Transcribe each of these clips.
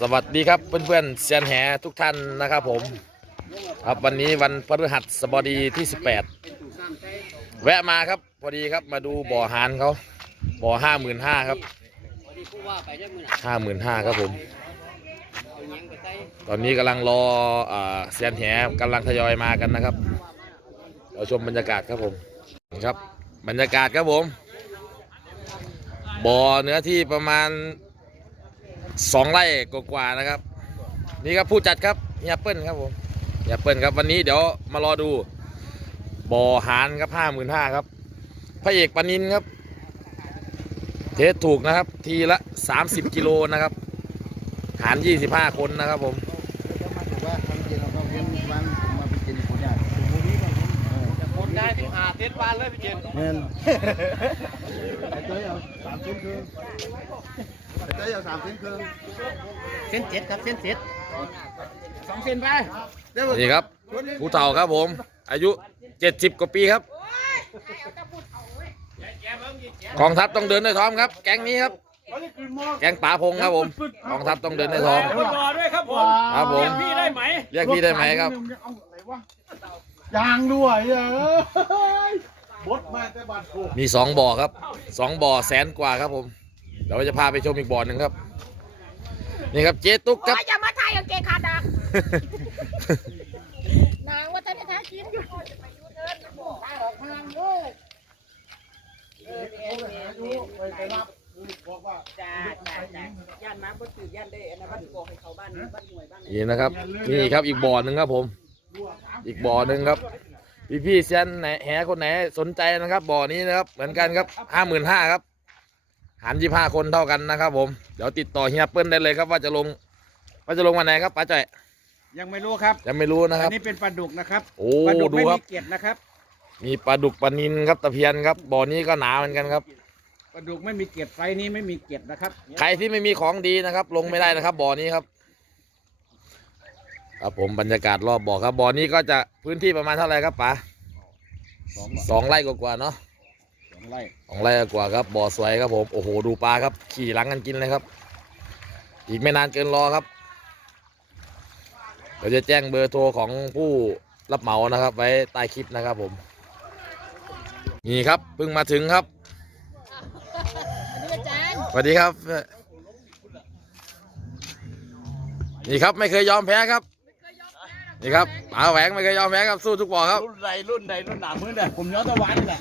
สวัสดีครับเพื่อนๆเซียนแหทุกท่านนะครับผม ครับวันนี้วันพฤหัสบดีที่ 18 แวะมาครับพอดีครับมาดูบ่อหานเขาบ่อห้าหมื่นห้าครับห้าหมื่นห้าครับผม ตอนนี้กำลังรออ่าเซียนแหกำลังทยอยมากันนะครับเราชมบรรยากาศครับผมนะครับบรรยากาศครับผมบ่อเนื้อที่ประมาณ สองไร่กว่าๆนะครับ นี่ครับผู้จัดครับเฮียเปิ้ลครับผมเฮียเปิ้ลครับวันนี้เดี๋ยวมารอดูบ่อหารครับห้าหมื่นห้าครับพระเอกปานินครับ เทสถูกนะครับ ทีละ30กิโลนะครับ หาร25คนนะครับผมว่าทำกินเราก็เว้นวันมาไปกินคนใหญ่คนได้ที่หาเต็ดบ้านเลยพี่เจนเงินไอ้เต้ยเอาสามชิ้นครึ่งไอ้ เต้ยเอาสามชิ้นครึ่งเส้นเจ็ดครับเส้นเจ็ดสองเส้นไปนี่ครับผู้เฒ่าครับผม อายุ 70 กว่าปีครับกองทัพต้องเดินด้วยท้องครับ แก๊งนี้ครับ แก๊งป๋าพงครับผมกองทัพต้องเดินด้วยท้องคนรอด้วยครับผมครับผมเรียกพี่ได้ไหมเรียกพี่ได้ไหมครับยางด้วยเอ้ยบดมาแต่บาดโขกมีสองบ่อครับสองบ่อแสนกว่าครับผมเดี๋ยวจะพาไปชมอีกบ่อหนึ่งครับ นี่ครับเจ๊ตุ๊กครับ โอ้ยอย่ามาทายกางเกงขาดดักนางว่าจะได้ท้ากินอยู่ตาหลอกทางด้วยจ้าจ้าจ้าย่านมาบ่ถือย่านได้อันนั้นบ้านกอกให้เขาบ้านบ้านหน่วยบ้านนี่นะครับ นี่ครับอีกบ่อหนึ่งครับผม อีกบ่อหนึ่งครับ พี่พี่ๆเซียนไหนแหคนไหนสนใจนะครับ บ่อนี้นะครับ เหมือนกันครับห้าหมื่นห้าครับ หารยี่ห้าคนเท่ากันนะครับผม เดี๋ยวติดต่อเฮียเปิ้ลได้เลยครับว่าจะลง ว่าจะลงวันไหนครับป้าจ่อยยังไม่รู้ครับ ยังไม่รู้นะคอัรันบนี้เป็นปลาดุกนะครับโอ้ปลาดุกดูไม่ครัมีบเกล็ดนะครับมีปลาดุกปลานินครับตะเพียนครับบ่อนี้ก็หนาเหมือนกันครับ ปลาดุกไม่มีเกล็ดไฟนี้ไม่มีเกล็ดนะครับใครที่ไม่มีของดีนะครับ ลงไม่ได้นะครับบ่อนี้ครับ ครับผมบรรยากาศรอบบ่อครับบ่อนี้ก็จะพื้นที่ประมาณเท่าไหร่ครับป๋าสองสองไร่กว่าๆเนาะส องไร่สองไร่กว่าครับบ่อสวยครับผมโอ้โหดูปลาครับ ขี่หลังกันกินเลยครับ อีกไม่นานเกินรอครับเราจะแจ้งเบอร์โทรของผู้รับเหมานะครับ ไว้ใต้คลิปนะครับผม นี่ครับเพิ่งมาถึงครับนี้อาจารย์สวัสดีครับ นี่ครับไม่เคยยอมแพ้ครับ นี่ครับป๋าแหวงไม่เคยยอมแพ้ครับสู้ทุกบ่อครับ รุ่นใดรุ่นใดรุ่นหนามือใดผมย้อนตะวันนี่แหละ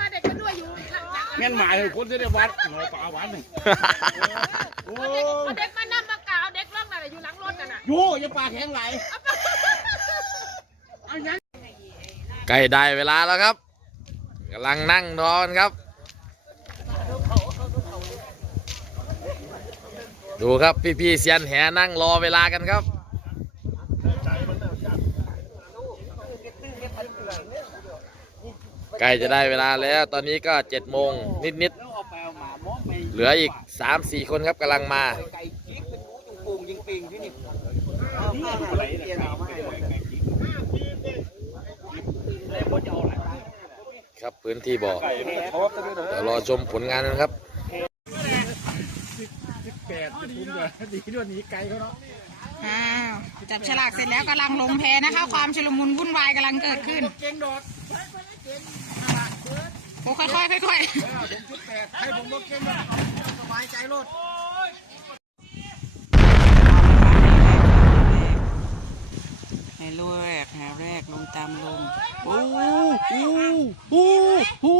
พาเด็กมาด้วยอยู่หลังจากแม่นหมายเลยคนที่ได้วัดหน่อยปลาหวานหนึ่งโอ้เอาเด็กมานั่งมากล่าวเด็กล่องน่ะอยู่หลังรถกันน่ะยูอย่าปลาแข็งไหลเอายังใกล้ได้เวลาแล้วครับกำลังนั่งนอนครับ ดูครับพี่ๆเซียนแหนั่งรอเวลากันครับ ใกล้จะได้เวลาแล้ว ตอนนี้ก็เจ็ดโมงนิดเอาไปเอามามองไปๆเหลืออีกสามสี่คนครับกำลังมาครับพื้นที่บ่อเดี๋ยวรอชมผลงานกันครับแปดคุ้มเลยดีด้วยหนีไก่เขาเนาะจับฉลากเสร็จแล้วกำลังลงแพนะคะ ความชุลมุนวุ่นวายกำลังเกิดขึ้น เก่งดอกโอ้ค่อยๆค่อยชุดแปดให้ผมบอกเก่งดอกสบายใจโลดๆให้แรกให้แรกลงตามลงโอ้โหโอ้โหโอ้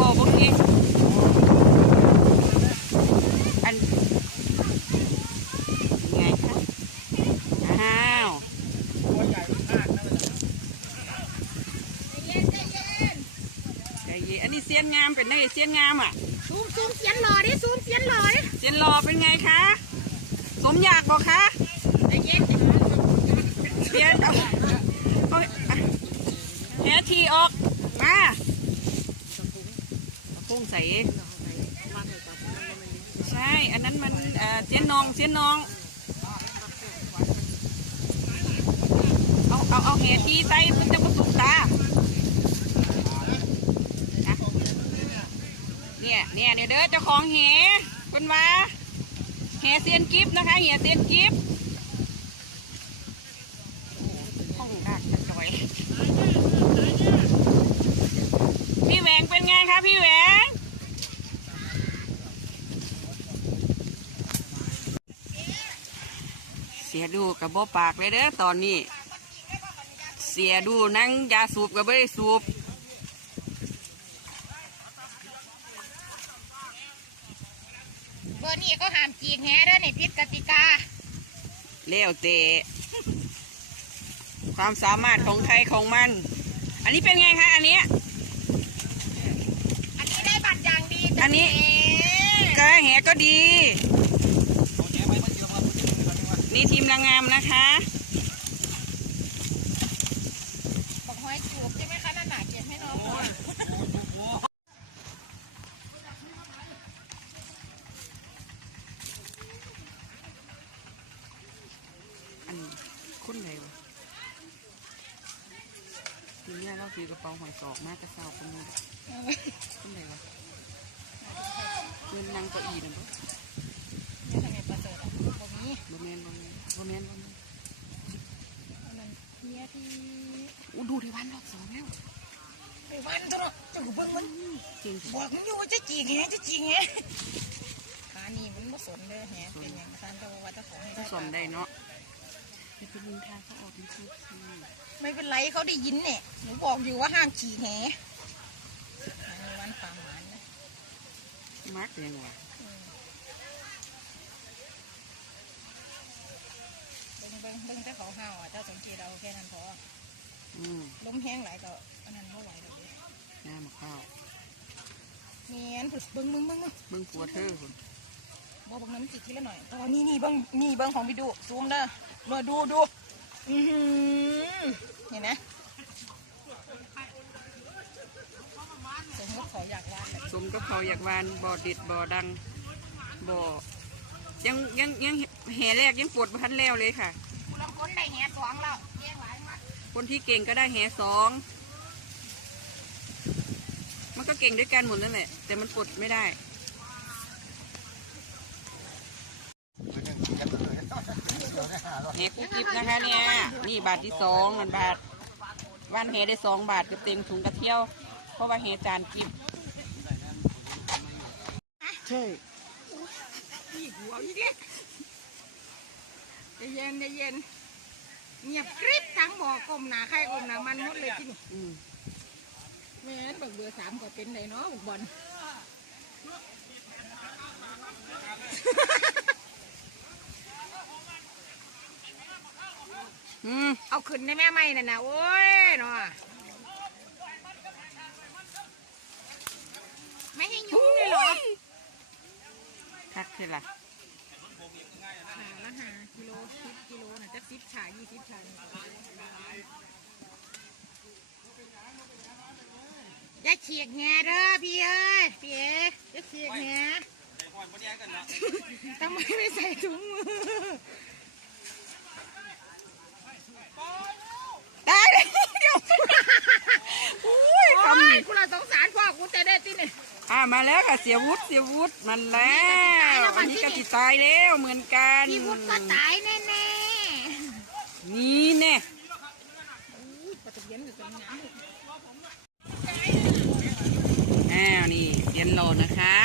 บอกบางทีอันไงคะอ้าวใจเย็นอันนี้เสียนงามเป็นไงเสียนงามอะซูมซูมเสียนหล่อดิซูมเสียนหล่อดิเสียนรอเป็นไงคะสมอยากบอกคะใจเย็นเสียนเอาเอาแหทีออกมาเอาพุ่ งใสใช่ อันนั้นมันเอ่อเสียนนองเสียนนอง เอาเอาเอาแหทีใส่มันจะประสุกตาเนี่ยเนี่ยเนี่ยเด้อเจ้าของแหเป็นว่าแหเซียนกิฟต์นะคะแหเซียนกิฟต์ห้องดักกระจอย พี่แหวงเป็นไงคะพี่แหวง เสี ยดูกับบ่ปากเลยเด้อตอนนี้ เสียดูนั่งยาสูบกับไม่ได้สูบเบอร์นี้ก็ห้ามจีกแฮเด้อนี่ผิดกติกาแล้วแต่ความสามารถของใครของมัน อันนี้เป็นไงคะอันเนี้ยอันนี้ได้บัตรอย่างดีอันนี้ก็แหก็ดี นี่ทีมนางงามนะคะบอกหอยจูบใช่ไหมคะนั่นหนาเก็บให้น้องก่อนอันคุ้นเลยวะทีนี้เราถือกระเป๋าหอยสอกมากกระเซาคนนี้คุ้นเลยวะเงินนั่งเก้าอี้นะบ่ทำไมประเสริฐอะบอกนี้ บ่แมนบ่แมนบ่แมนบ่แมนมันเนี้ยที่อู้ดูที่บ้านรอบสองแล้วไปวันตัวเนาะจะกูเบิ่งมันจริงบอกมึงอยู่ว่าจะจีกแฮจะจีกแฮขานี่มันบ่สนเด้อแฮเป็นอย่างนั้นต้องว่าเจ้าของให้ผสมได้เนาะจะเป็นลิงทางเขาออกเป็นทุกทีไม่เป็นไรเขาได้ยินเนี่ยหนูบอกอยู่ว่าห้ามจีกแฮอันนี้วันปามหวานนะมักเลี้ยงว่ะ เบิ่งเบิ่งเบิ่งแต่เขาห้าวอะเจ้าสังเกตเอาแค่นั้นพออืมลมแห้งไหลายก็อันนั้นไม่ไหวแล้วเด้หน้ามาข้าวเมียนผุดเบิ้งเบิ้งเบิ้งเบิ้งเบิ่งปัวเธอคนบอกเบิ้งน้ำจิตทีละหน่อยอ๋อนี่นี่เบิ้งนี่เบิ้งของพี่ดูซูมเด้อมาดูดูอือหือเห็นไหมสมมติเขาอยากวาดเลยสมกับเขาอยากวานบ่อเด็ดบ่อดังบ่อยังยังยังแห่แรกยังปวดพันแล้วเลยค่ะ ลองคนได้แหสองแล้วเลี้ยงหลายมากคนที่เก่งก็ได้แห่สอง มันก็เก่งด้วยกันหมดนั่นแหละ แต่มันปลดไม่ได้ แห่กุ๊กกิ๊บนะคะเนี่ย นี่บาทที่สองมันบาท วันแห่ได้สองบาทก็เต็มถุงกระเที่ยว เพราะว่าแห่จานกิบใช่อีกหัวอีกเลย ใจเย็นใจเย็นเงียบกริบทั้งบ่อกลมหนาใครอมหนามันหมดเลยที่นี่อืมแม่นเบิกเบอร์สามก็เป็นไดเนาะบุกบอลอืมเอาขึ้นในแม่ไม่น่ะนะโอ้ยเนาะไม่ให้ยุ่งเลยเหรอคักใช่ละ หาละหากิโลสิบกิโลน่ะจะสิบชายี่สิบชาอย่าเฉียกแงเด้อพี่เอ้ยพี่เอ๋อย่าเฉียกแงทำไมไม่ใส่ถุงมือได้เลยเดี๋ยวอุ้ย โอ้ คำ ย นี้ กูละสงสารพ่อกูแต่ได้ที่นี่ อ่ามาแล้วค่ะเสียวุฒิเสียวุฒิมันแล้วอันนี้ก็ติดตายแล้วเหมือนกันพี่วุฒิก็ตายแน่นี่แน่ๆอู้ปะตะเพียนอยู่ตรงนั้นอ้าวนี่เรียนโลนะคะ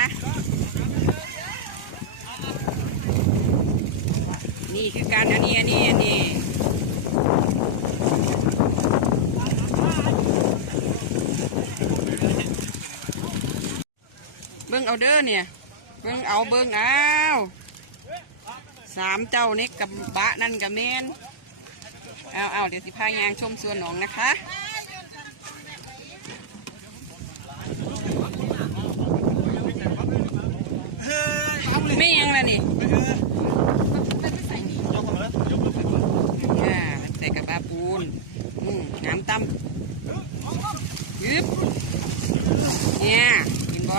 นี่คือการอันนี้อันนี้อันนี้ เบิ้งเอาเด้อเนี่ย เบิ้งเอาเบิ้งเอาสามเจ้านี่กับบะนั่นกับเมนเอาเอาเดี๋ยวสิพายางชมสวนหนองนะคะ ไม่ยังละนี่อ่าใส่กับบาปูนอืมน้ำตั้มยึบเนี่ยกินบ่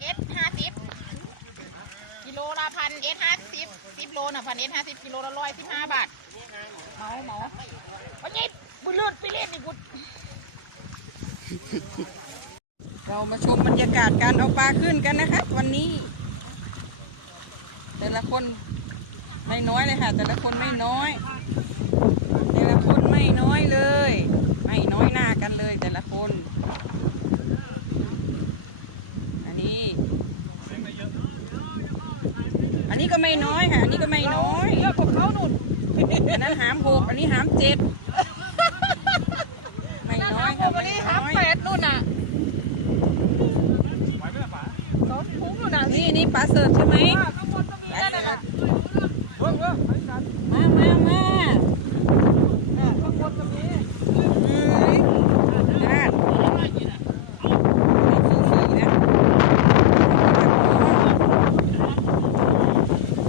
เอสห้าสิบกิโลละพันเอสห้าสิบสิบโล กิโลละร้อยสิบห้าบาทเมาเมาวันนี้บุญเลือดไปเล่นนี่กูเรามาชมบรรยากาศการเอาปลาขึ้นกันนะคะวันนี้ แต่ละคนไม่น้อยเลยค่ะ แต่ละคนไม่น้อย แต่ละคนไม่น้อยเลย ไม่น้อยหน้ากันเลยแต่ละคน อันนี้ อันนี้ก็ไม่น้อยค่ะ อันนี้ก็ไม่น้อยเยอะกว่าเขาหนุนอันนั้นหามหกอันนี้หามเจ็ดไม่น้อยค่ะไม่น้อยนู่นน่ะสองถุงนู่นน่ะนี่นี่ปลาเสิร์ฟใช่ไหมข้างบนก็มีนั่นน่ะ มามามา ข้างบนก็มี เฮ้ยนาดไม่ขี้นะ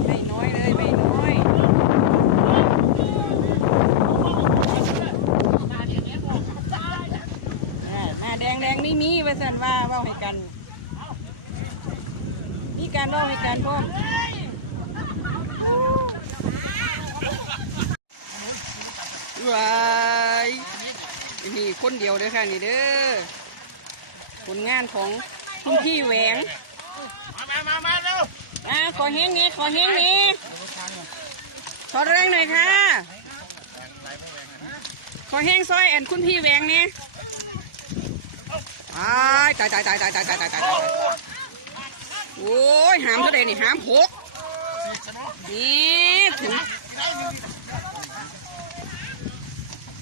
ไม่น้อยเลยไม่น้อยอ่าหน้าแดงแดงนี่มีไว้สันว่าเว่าให้กัน มีการเว่าให้กันพ่อม ว้ายนี่คนเดียวเด้อค่ะนี่เด้อผลงานของคุณพี่แหวง มามามาเร็วอ่าขอแห้งนี้ขอแห้งนี้ขอแรงหน่อยค่ะ ขอแห้งซอยแอนคุณพี่แหวงเนี่ยตายตายตายตายตายตายตายตายตายโอ้ยหามเท่าไหร่นี่หามหกนี่ถึง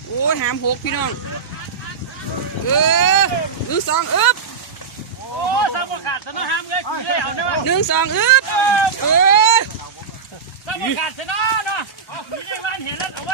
โอ้หามหกพี่น้อง เออหนึ่งสองอึ๊บโอ้สามขาดสนหามเลยคุยเลยเอาเนาะหนึ่งสองอึ๊บเออสามขาดสนเนาะเอคุยเลยว่เห็นแล้วเอาไว้